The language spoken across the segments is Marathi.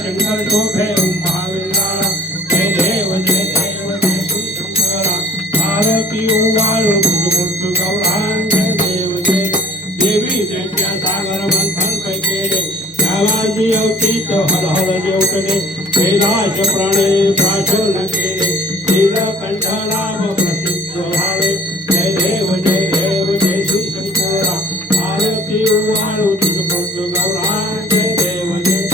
शंकर शोभे महावीरा जय देव जय देव जय श्री शंकरा भारती ओवाळो मुर्तु गौरांग जय देव जय देवी जय सागर मंथन पैकेले यावाजी अवतीत हल हल जेवतले कैलाश प्राणे प्राशोन केले नीलकंठ नाम प्रसिद्ध व्हावे जय देव जय श्री शंकरा भारती ओवाळो मुर्तु गौरांग जय देव जय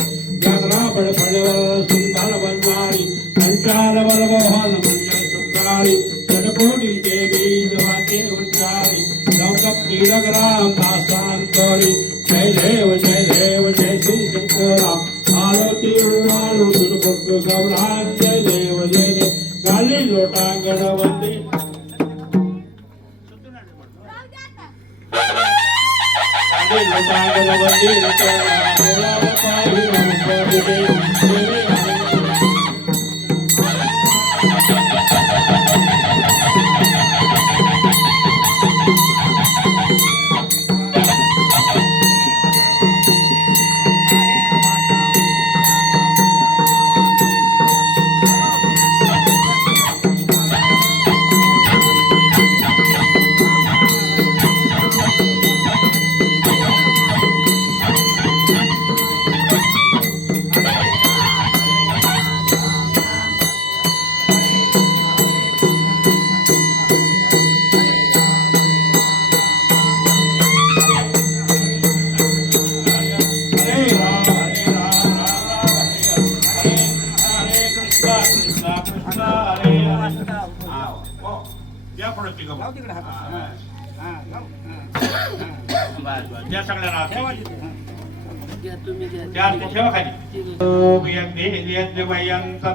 सुंदर बनवारी कंचाल बलमोहन मंजर सुखारी चटकोटी देवी दवाते उच्चारी लौकप कीलक राम दासांतरी जय देव जय श्री शंकरा आरती उवाळू सुरपुत्र गौरांग जय देव गाली लोटा गणवती गाली लोटा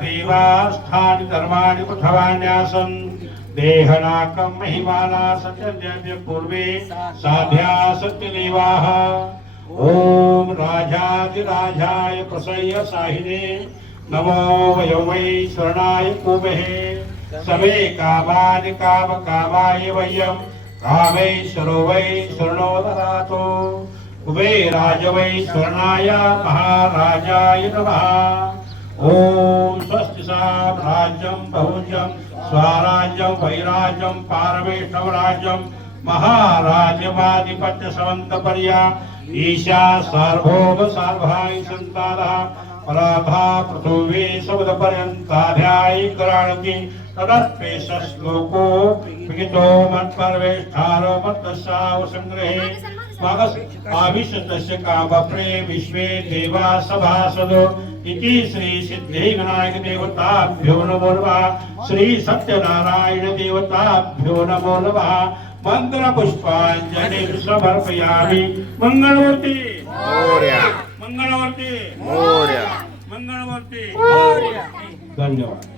देवास्थानि धर्माणि पृथवान्यासन् देहनाकं महिमाना सत्यज्ञ पूर्वे साध्या सत्यदेवाः ओम राजाधिराजाय प्रसह्य साहिने नमो वयं वै शरणाय कुमहे समे कामानि कामकामाय वयं कामेश्वरो वै शरणो ददातु कुबेराज वै शरणाय महाराजाय नमः ओम स्वस्ति साम्राज्यं बहुज्यं स्वराज्यं वैराज्यं पारमेष्ठवराज्यं महाराज्यमाधिपत्य समन्तपर्या ईशा सार्वभौम सार्वभाई संतानः पराधा पृथ्वी समुद्रपर्यन्ताध्यायी कराणकी तदर्पेश श्लोको विहितो मत्पर्वेष्ठारो मत्तस्साव संग्रहे आविशतस्य कामप्रे विश्वे देवा सभासदो इति श्री सिद्धि विनायक देवताभ्यो नमो नमः श्री सत्यनारायण देवताभ्यो नमो नमः मंत्र पुष्पांजलि समर्पयामि मंगलमूर्ति मोरया मंगलमूर्ति मोरया मंगलमूर्ति मोरया धन्यवाद।